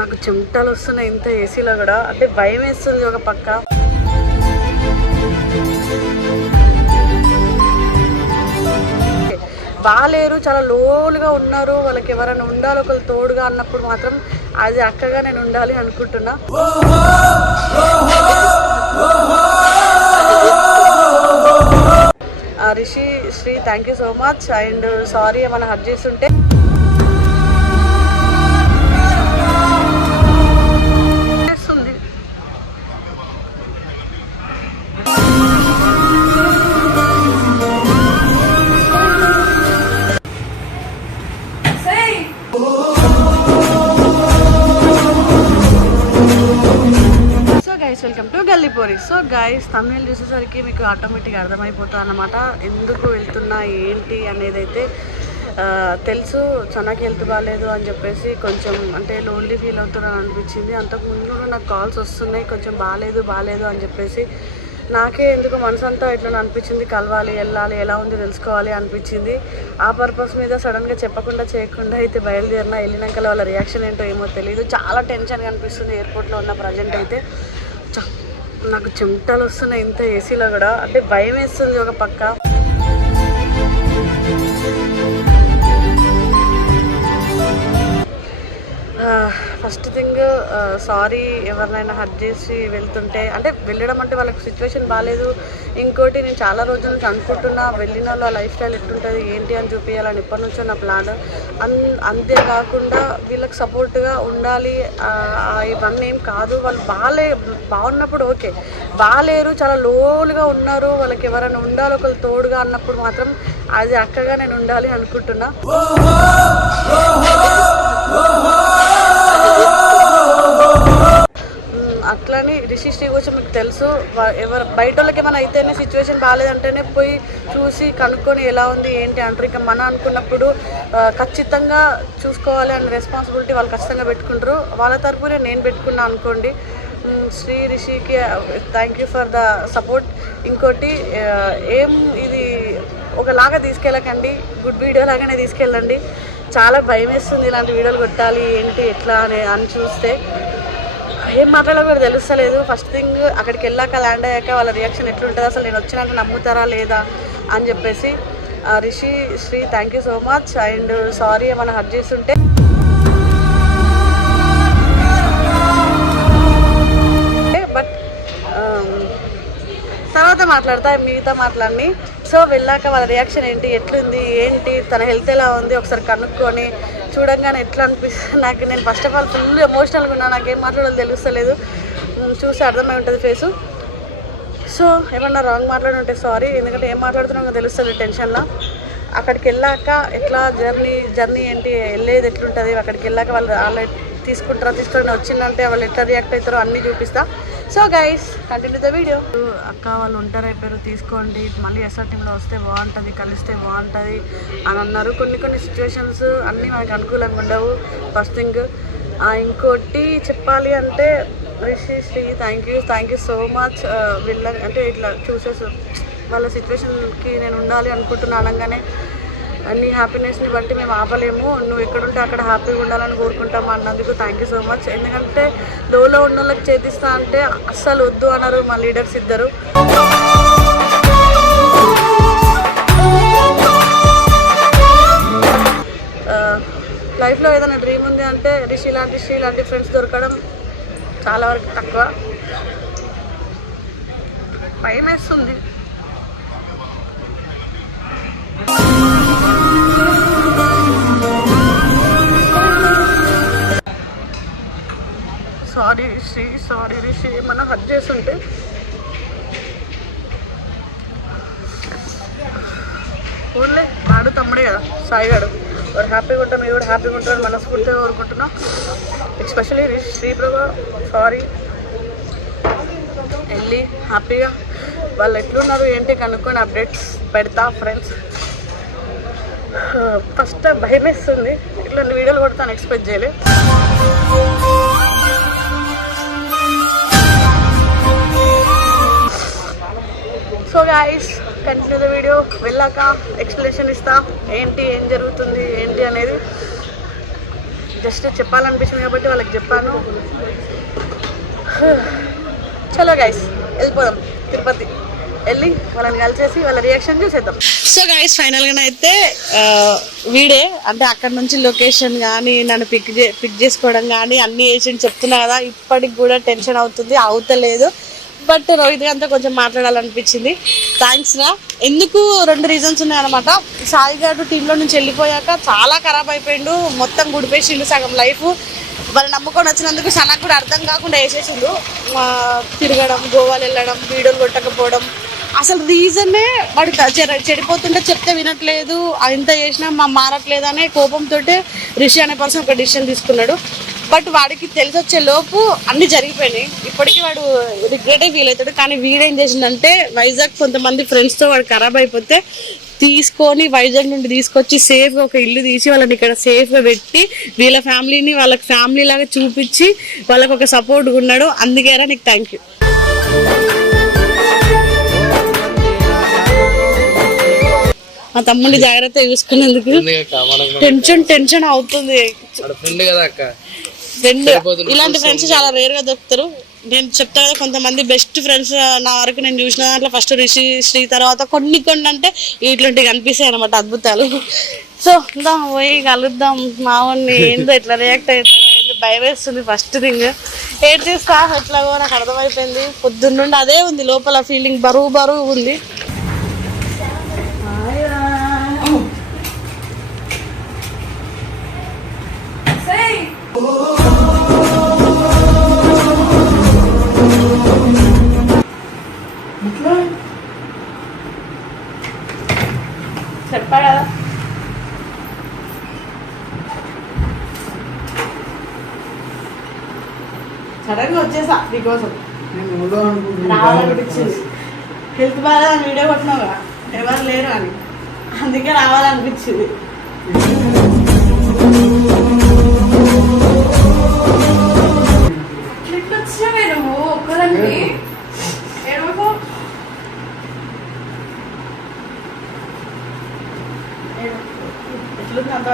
నాకు చెమటలు వస్తున్నాయి ఇంత ఏసీలో కూడా అంటే భయం వేస్తుంది ఒక పక్క బాగాలేరు చాలా లోలుగా ఉన్నారు వాళ్ళకి ఎవరైనా ఉండాలి ఒకళ్ళు తోడుగా అన్నప్పుడు మాత్రం అది అక్కగా నేను ఉండాలి అనుకుంటున్నా Rishi Sri thank you so much and sorry ఏమైనా హర్ట్ చేస్తుంటే welcome to Gallipori so guys తమిళ చూసేసరికి మీకు ఆటోమేటిక్గా అర్థమైపోతుంది అన్నమాట ఎందుకు వెళ్తున్నా ఏంటి అనేది అయితే తెలుసు చనాకి హెల్త్ బాగాలేదు అని చెప్పేసి కొంచెం అంటే లోన్లీ ఫీల్ అవుతున్నాను అనిపించింది అంతకుముందు నాకు కాల్స్ వస్తున్నాయి కొంచెం బాగాలేదు బాగాలేదు అని చెప్పేసి నాకే ఎందుకు మనసు అంతా ఇట్లా అనిపించింది కలవాలి వెళ్ళాలి ఎలా ఉంది తెలుసుకోవాలి అనిపించింది ఆ పర్పస్ మీద సడన్గా చెప్పకుండా చేయకుండా అయితే బయలుదేరిన వెళ్ళినాక వాళ్ళ రియాక్షన్ ఏంటో ఏమో తెలియదు చాలా టెన్షన్గా అనిపిస్తుంది ఎయిర్పోర్ట్లో ఉన్న ప్రజెంట్ అయితే నాకు చెమటలు వస్తున్నాయి ఇంత ఏసీలో కూడా అంటే భయం వేస్తుంది ఒక పక్క ఫస్ట్ థింగ్ సారీ ఎవరినైనా హర్ట్ చేసి వెళ్తుంటే అంటే వెళ్ళడం అంటే వాళ్ళకి సిచ్యువేషన్ బాగాలేదు ఇంకోటి నేను చాలా రోజుల నుంచి అనుకుంటున్నా వెళ్ళిన ఆ లైఫ్ స్టైల్ ఎట్టుంటుంది ఏంటి అని చూపించాలని ఇప్పటి నుంచో నా ప్లాన్ అన్ అంతేకాకుండా వీళ్ళకి సపోర్ట్గా ఉండాలి ఇవన్నీ ఏం కాదు వాళ్ళు బాగాలే బాగున్నప్పుడు ఓకే బాగాలేరు చాలా లోలుగా ఉన్నారు వాళ్ళకి ఎవరైనా ఉండాలి ఒకళ్ళు తోడుగా అన్నప్పుడు మాత్రం అది అక్కగా నేను ఉండాలి అనుకుంటున్నా అట్లని శ్రీ కోసం మీకు తెలుసు ఎవరు బయట వాళ్ళకి ఏమైనా అయితేనే సిచ్యువేషన్ బాగాలేదంటేనే పోయి చూసి కనుక్కొని ఎలా ఉంది ఏంటి అంటారు ఇంకా మన అనుకున్నప్పుడు ఖచ్చితంగా చూసుకోవాలి అనే రెస్పాన్సిబిలిటీ వాళ్ళు ఖచ్చితంగా పెట్టుకుంటారు వాళ్ళ తరపునే నేను పెట్టుకున్నా అనుకోండి శ్రీ రిషికి thank you for the support ఇంకోటి ఏం ఇది ఒకలాగా తీసుకెళ్ళకండి గుడ్ వీడియో లాగానే తీసుకెళ్ళండి చాలా భయం వేస్తుంది ఇలాంటి వీడియోలు కొట్టాలి ఏంటి ఎట్లా అని అని చూస్తే ఏం మాట్లాడాలో కూడా తెలుస్తలేదు ఫస్ట్ థింగ్ అక్కడికి వెళ్ళాక ల్యాండ్ అయ్యాక వాళ్ళ రియాక్షన్ ఎట్లుంటుంది అసలు నేను వచ్చినాక నమ్ముతారా లేదా అని చెప్పేసి Rishi Sri thank you so much and sorry ఏమైనా హర్ట్ చేస్తుంటే తర్వాత మాట్లాడతా మిగతా మాట్లాడి సో వెళ్ళాక వాళ్ళ రియాక్షన్ ఏంటి ఎట్లుంది ఏంటి తన హెల్త్ ఎలా ఉంది ఒకసారి కనుక్కొని చూడంగానే ఎట్లా అనిపిస్తుంది నాకు నేను ఫస్ట్ ఆఫ్ ఆల్ ఫుల్ ఎమోషనల్గా నాకు నాకేం మాట్లాడాలో తెలుస్తలేదు చూసి అర్థమై ఉంటుంది ఫేసు సో ఏమన్నా రాంగ్ మాట్లాడి ఉంటే సారీ ఎందుకంటే ఏం మాట్లాడుతున్నా తెలుస్తుంది టెన్షన్లో అక్కడికి వెళ్ళాక ఎట్లా జర్నీ జర్నీ ఏంటి వెళ్ళేది ఎట్లుంటుంది అక్కడికి వెళ్ళాక వాళ్ళు వాళ్ళు తీసుకుంటారా తీసుకొని వచ్చిందంటే వాళ్ళు ఎట్లా రియాక్ట్ అవుతారో అన్నీ చూపిస్తా so guys continue the video అక్క వాళ్ళు ఉంటారు అయిపోయారు తీసుకోండి మళ్ళీ ఎస్ఆర్ టీంలో వస్తే బాగుంటుంది కలిస్తే బాగుంటుంది అని అన్నారు కొన్ని కొన్ని సిచ్యువేషన్స్ అన్నీ మనకు అనుకూలంగా ఉండవు ఫస్ట్ థింగ్ ఇంకోటి చెప్పాలి అంటే Rishi Sri thank you thank you so much వీళ్ళ అంటే ఇట్లా చూసేసి వాళ్ళ సిచ్యువేషన్కి నేను ఉండాలి అనగానే నీ హ్యాపీనెస్ని బట్టి మేము ఆపలేము నువ్వు ఎక్కడుంటే అక్కడ హ్యాపీగా ఉండాలని కోరుకుంటాం అన్నందుకు థ్యాంక్ యూ సో మచ్ ఎందుకంటే లోలో ఉన్న వాళ్ళకి చేతిస్తా అంటే అస్సలు వద్దు అన్నారు మా లీడర్స్ ఇద్దరు లైఫ్లో ఏదైనా డ్రీమ్ ఉంది అంటే రిషి లాంటి శ్రీ లాంటి ఫ్రెండ్స్ దొరకడం చాలా వరకు తక్కువ భయం వేస్తుంది సారీ రిషి ఏమన్నా హట్ చేస్తుంటే ఊళ్ళే వాడు తమ్ముడే కదా సాయి గారు వాడు హ్యాపీగా ఉంటాం మీరు కూడా హ్యాపీగా ఉంటారని మనస్ఫూర్తిగా కోరుకుంటున్నాం ఎస్పెషలీ శ్రీప్రభ సారీ వెళ్ళి హ్యాపీగా వాళ్ళు ఎట్లున్నారు ఏంటి కనుక్కొని అప్డేట్స్ పెడతా ఫ్రెండ్స్ ఫస్ట్ భయమేస్తుంది ఇట్లా వీడియోలు కొడతాను ఎక్స్పెక్ట్ చేయలేదు గాయస్ కంటిన్యూ ద వీడియో వెళ్ళాక ఎక్స్ప్లెనేషన్ ఇస్తా ఏంటి ఏం జరుగుతుంది ఏంటి అనేది జస్ట్ చెప్పాలనిపించింది కాబట్టి వాళ్ళకి చెప్పాను చలో గైస్ వెళ్ళిపోదాం తిరుపతి వెళ్ళి వాళ్ళని కలిసేసి వాళ్ళ రియాక్షన్ చూసేద్దాం సో గాయస్ ఫైనల్గా అయితే వీడే అంటే అక్కడ నుంచి లొకేషన్ కానీ నన్ను పిక్ చే పిక్ చేసుకోవడం కానీ అన్ని ఏజెంట్ చెప్తున్నా కదా ఇప్పటికి కూడా టెన్షన్ అవుతుంది అవుతలేదు బట్ రోహిత్ గారితో కొంచెం మాట్లాడాలనిపించింది థ్యాంక్స్ రా ఎందుకు రెండు రీజన్స్ ఉన్నాయన్నమాట సాయి గారు టీంలో నుంచి వెళ్ళిపోయాక చాలా ఖరాబ్ అయిపోయిండు మొత్తం గుడిపేసిండు సగం లైఫ్ వాళ్ళు నమ్ముకొని వచ్చినందుకు సనకు కూడా అర్థం కాకుండా వేసేసిండు తిరగడం గోవాలు వెళ్ళడం వీడియోలు కొట్టకపోవడం అసలు రీజనే వాడు చెడిపోతుంటే చెప్తే వినట్లేదు ఇంత చేసినా మా మారట్లేదు అనే కోపంతో రిషి అనే పర్సన్ ఒక డిసిషన్ తీసుకున్నాడు బట్ వాడికి తెలిసి వచ్చే లోపు అన్ని జరిగిపోయినాయి ఇప్పటికీ వాడు రిగ్రెట్ ఫీల్ అవుతాడు కానీ వీడేం చేసిందంటే వైజాగ్ కొంతమంది ఫ్రెండ్స్తో వాడు ఖరాబ్ అయిపోతే తీసుకొని వైజాగ్ నుండి తీసుకొచ్చి సేఫ్గా ఒక ఇల్లు తీసి వాళ్ళని ఇక్కడ సేఫ్గా పెట్టి వీళ్ళ ఫ్యామిలీని వాళ్ళకి ఫ్యామిలీ లాగా చూపించి వాళ్ళకి ఒక సపోర్ట్గా ఉన్నాడు అందుకేరా నీకు థ్యాంక్ యూ మా తమ్ముడిని జాగ్రత్త చూసుకునేందుకు టెన్షన్ టెన్షన్ అవుతుంది కదా అక్క రెండు ఇలాంటి ఫ్రెండ్స్ చాలా రేర్ గా దొరుకుతారు నేను చెప్తా కదా కొంతమంది బెస్ట్ ఫ్రెండ్స్ నా వరకు నేను చూసిన దాంట్లో ఫస్ట్ రిషి శ్రీ తర్వాత కొన్ని కొన్ని అంటే ఇట్లాంటివి కనిపిస్తాయి అనమాట అద్భుతాలు సో ఇంకా పోయి కలుద్దాం మావాడిని ఏందో ఎట్లా రియాక్ట్ అవుతుంది భయం వేస్తుంది ఫస్ట్ థింగ్ ఏం చేస్తా ఎట్లాగో నాకు అర్థమైపోయింది పొద్దున్న నుండి అదే ఉంది లోపల ఫీలింగ్ బరువు బరువు ఉంది Oh సడన్గా వచ్చేసా మీకోసం రావాలనిపించింది హెల్త్ బాగా వీడియో కొట్టినావు ఎవరు లేరు అని అందుకే రావాలనిపించింది అంత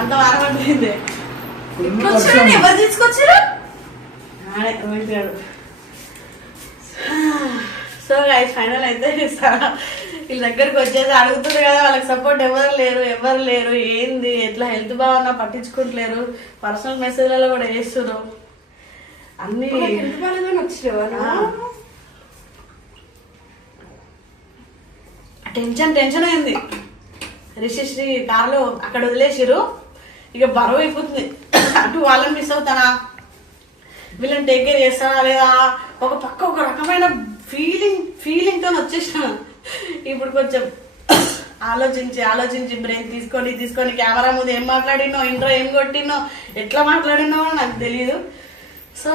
అంత వారం అంటే ఎవరు తీసుకొచ్చారు సో గైస్ ఫైనల్ అయితే వీళ్ళ దగ్గరికి వచ్చేసి అడుగుతుంది కదా వాళ్ళకి సపోర్ట్ ఎవరు లేరు ఎవరు లేరు ఏంది ఎట్లా హెల్త్ బాగున్నా పట్టించుకుంటలేరు పర్సనల్ మెసేజ్లలో కూడా వేస్తున్నారు అన్ని టెన్షన్ టెన్షన్ అయింది రిషిశ్రీ కార్లో అక్కడ వదిలేసిరు ఇక బరువు అయిపోతుంది అటు వాళ్ళని మిస్ అవుతానా వీళ్ళని టేక్ కేర్ చేస్తారా లేదా ఒక పక్క ఒక రకమైన ఫీలింగ్ ఫీలింగ్తో వచ్చేసాను ఇప్పుడు కొంచెం ఆలోచించి ఆలోచించి బ్రెయిన్ తీసుకొని తీసుకొని కెమెరా ముందు ఏం మాట్లాడినో ఇంట్లో ఏం కొట్టినో ఎట్లా మాట్లాడినో నాకు తెలియదు సో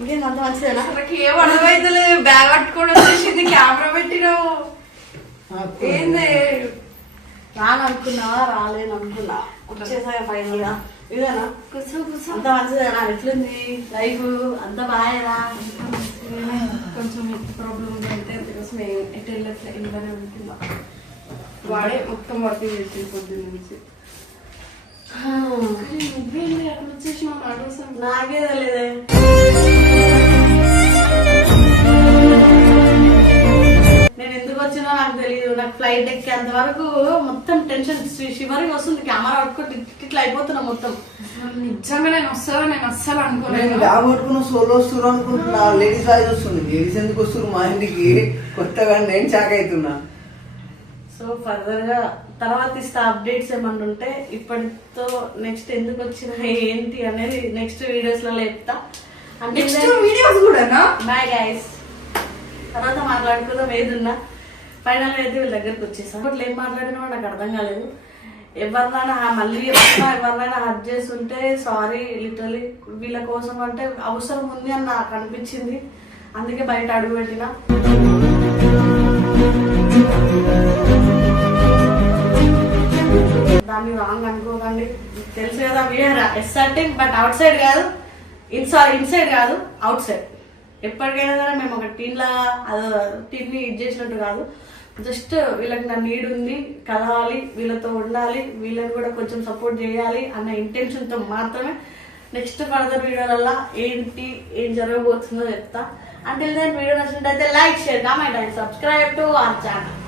ఇది అంత మంచిదేనా ఏం అర్థమైతలేదు బ్యాగ్ పట్టుకోవడం వచ్చేసింది కెమెరా పెట్టినావు ఏంది రాననుకున్నావా అనుకున్నావా రాలేను అనుకున్నావా వచ్చేసాక ఫైనల్ గా ఇదేనా కూర్చో కూర్చో అంత మంచిదేనా ఎట్లుంది లైఫ్ అంత బాగా కొంచెం ప్రాబ్లం అయితే అందుకోసం ఎటు వెళ్ళట్లే ఇంట్లోనే ఉంటుందా వాడే మొత్తం వర్క్ చేసి పొద్దున్న నుంచి నాకే తెలియదే నేను ఫ్లైట్ ఎక్కేంత వరకు మొత్తం టెన్షన్ శివరి వస్తుంది కెమెరా ఇట్లా అయిపోతున్నా మొత్తం నిజంగా నేను వస్తా నేను అస్సలు అనుకోలేదు బ్యాగ్ పట్టుకుని సోలో వస్తున్నారు అనుకుంటున్నా లేడీస్ ఆయన వస్తుంది లేడీస్ ఎందుకు వస్తున్నారు మా ఇంటికి కొత్తగా నేను చాక్ అవుతున్నా సో ఫర్దర్ గా తర్వాత ఇస్తా అప్డేట్స్ ఏమన్నా ఉంటే ఇప్పటితో నెక్స్ట్ ఎందుకు వచ్చిన ఏంటి అనేది నెక్స్ట్ వీడియోస్ లో చెప్తా అంటే వీడియోస్ కూడా బాయ్ గైస్ తర్వాత మాట్లాడుకుందాం ఏదున్నా ఫైనల్ అయితే వీళ్ళ దగ్గరికి వచ్చేసాను అప్పట్లో ఏం మాట్లాడినా నాకు అర్థం కాలేదు ఎవరినైనా మళ్ళీ ఎవరినైనా హర్ట్ చేస్తుంటే సారీ లిటరలీ వీళ్ళ కోసం అంటే అవసరం ఉంది అని నాకు అనిపించింది అందుకే బయట అడుగు పెట్టిన దాన్ని రాంగ్ అనుకోకండి తెలుసు కదా వీఆర్ ఎస్ అంటే బట్ అవుట్ సైడ్ కాదు ఇన్ ఇన్సైడ్ కాదు అవుట్ సైడ్ ఎప్పటికైనా సరే మేము ఒక టీన్లా అదో టీన్ని ఇది చేసినట్టు కాదు జస్ట్ వీళ్ళకి నా నీడ్ ఉంది కలవాలి వీళ్ళతో ఉండాలి వీళ్ళని కూడా కొంచెం సపోర్ట్ చేయాలి అన్న ఇంటెన్షన్తో మాత్రమే నెక్స్ట్ ఫర్దర్ వీడియోలలో ఏంటి ఏం జరగబోతుందో చెప్తా అంటే దాని వీడియో అయితే like share comment and subscribe to our channel